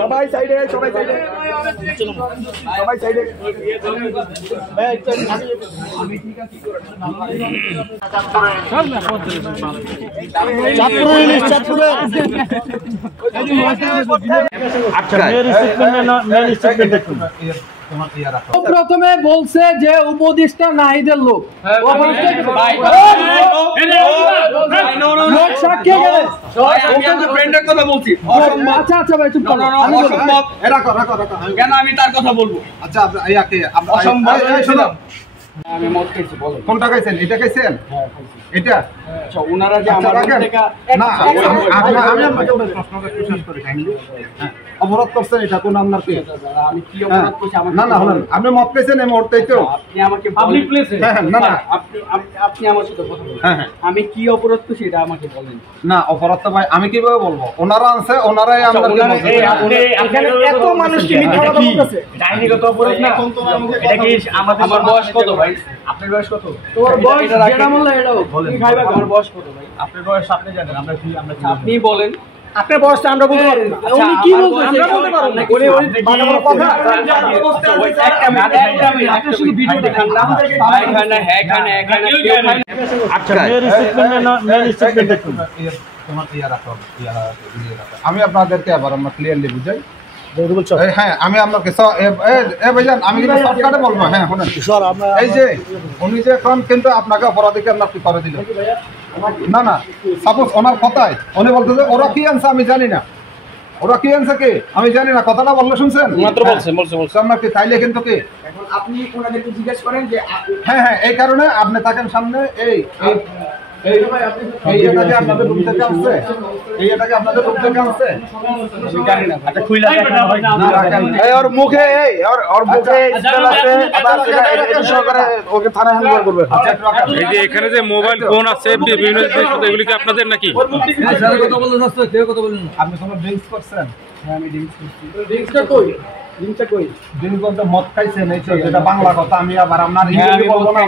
সবাই সাইডে সবাই সাইডে সবাই সাইডে প্রথমে বলছে যে উপদেষ্টা নাহিদের লোক আচ্ছা আচ্ছা ভাই চুপ করো কেন আমি তার কথা বলবো আচ্ছা আমি মত খাইছি বলেন কোনটা খাইছেন এটা খাইছেন এটা আচ্ছা ওনারা যে আমাদের থেকে না আমি আপনাকে প্রশ্ন করি খাইনি অপরাধ করছেন এটা কোন আপনার কি আমি কি অপরাধ করছি আমাকে না না হলেন আপনি মত খাইছেন এই মুহূর্তেই তো আপনি আমাকে পাবলিক প্লেসে হ্যাঁ না না আপনি আমার সাথে কথা বলুন হ্যাঁ আমি কি অপরাধ করছি এটা আমাকে বলেন না অপরাধ তো ভাই আমি কিভাবে বলবো ওনারা আছে ওনারাই আমাদেরকে বলছে এখানে এত মানুষ কি মিথ্যা কথা বলতেছে ডাইনিগত অপরাধ না এটা কি আমার বয়স কত ভাই আপনার বয়স কত তোর বয়স যেটা বললে এটাও তুমি খাইবা আমার বয়স কত ভাই আপনার বয়স আপনি জানেন আমরা কি আমরা আপনি বলেন আপনার বয়সটা আমরা বলতে পারবো না উনি কি বলছেন আমরা বলতে পারবো না উনি মানে কথা একটা শুধু ভিডিও দেখান আমাদেরকে এখানে আচ্ছা মেন স্টেটমেন্ট দেখুন তোমার রাখো আমি আপনাদেরকে আবার আমরা ক্লিয়ারলি বুঝাই হ্যাঁ আমি আপনাকে ভাইজান আমি কিন্তু শর্টকাটে বলবো হ্যাঁ এই যে উনি যে এখন কিন্তু আপনাকে অপরাধীকে আপনার কি করে দিল না না সাপোজ ওনার কথায় উনি বলতে যে ওরা কি আনছে আমি জানি না ওরা কি আনছে কি আমি জানি না কথাটা বললে শুনছেন মাত্র বলছে আপনার কি তাইলে কিন্তু কি এখন আপনি ওনাদেরকে জিজ্ঞেস করেন যে হ্যাঁ হ্যাঁ এই কারণে আপনি থাকেন সামনে আপনাদের রুম থেকে আসছে আপনাদের রুম থেকে আসছে জানি না আচ্ছা খুইলা ওর মুখে ওর মুখে স্মেল আছে আবার এটা সহকারে ওকে থানায় হ্যান্ডওভার করবে এই যে এখানে যে মোবাইল ফোন আছে বিভিন্ন জিনিস এগুলি কি আপনাদের নাকি স্যার কথা বলতে যাচ্ছে কেউ কথা বলেন আপনি কোনো ড্রিঙ্কস করছেন হ্যাঁ আমি ড্রিঙ্কস করছি ড্রিঙ্কসটা কই ড্রিঙ্কস বলতে মদ খাইছেন এই তো যেটা বাংলা কথা আমি আবার আপনার ইংরেজি বলবো না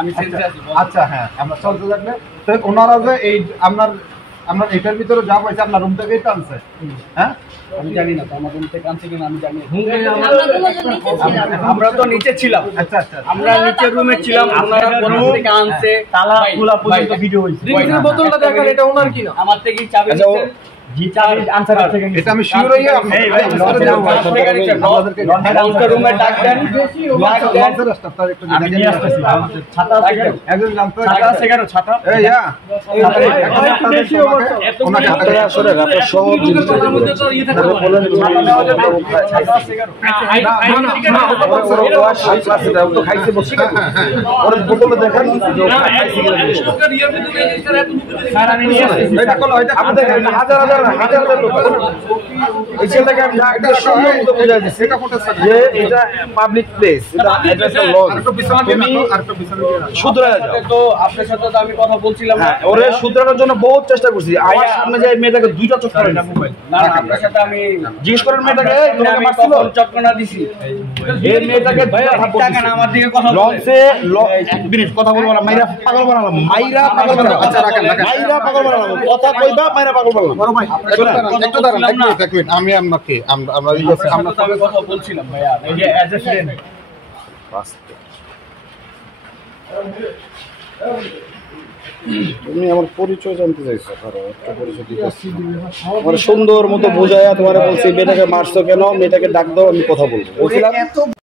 আমি সেন্সে আছি আচ্ছা হ্যাঁ আমরা চলতে থাকলে তো ওনারা যে এই আপনার এটার ভিতরে যা পাইছে আপনার রুম থেকেই টানছে হ্যাঁ আমি জানি না তো আমার রুম থেকে আনছে কিনা আমি জানি আমরা তো নিচে ছিলাম আচ্ছা আচ্ছা আমরা নিচে রুমে ছিলাম ওনারা কোন থেকে আনছে তালা খোলা পর্যন্ত ভিডিও হইছে ড্রিঙ্কসের বোতলটা দেখেন এটা ওনার কিনা আমার থেকে চাবি দিয়েছেন জি চাবি আনসার থেকে এটা আমি শিওর হই আপনি আমাদেরকে রুমে ডাক দেন লঞ্চের স্টাফটা একটু আমি নিয়ে আসতেছি ছাতা আছে একজন জানতো ছাতা আছে কেন ছাতা এই ওনাকে হাতে আসলে আপনার সব জিনিস বলেন ছাতা আছে কেন খাইছে বসে ওর বোতলে দেখেন স্যার আমি নিয়ে আসতেছি এটা কোন এটা আমাদের হাজার হাজার পাবলিক প্লেস আপনার সাথে তো আমি কথা বলছিলাম ওরে শুধরানোর জন্য বহুত চেষ্টা করছি আমার সামনে যে মেয়েটাকে দুইটা চক্কর আপনার সাথে আমি জিজ্ঞেস করেন মেয়েটাকে চক্কর দিছি এই মেয়েটাকে আমার দিকে কথা লঞ্চে এক মিনিট কথা বলবো না মাইরা পাগল বানালাম আচ্ছা রাখেন মাইরা পাগল বানালাম কথা কইবা মাইরা পাগল বানালাম বড় ভাই আমি আপনাকে আমরা কথা বলছিলাম ভাইয়া এই যে অ্যাজ এ ফ্রেন্ড তুমি আমার পরিচয় জানতে চাইছো একটা পরিচয় দিতে আমার সুন্দর মতো বোঝায়া তোমার বলছি মেয়েটাকে মারছো কেন মেয়েটাকে ডাক দাও আমি কথা বলবো বলছিলাম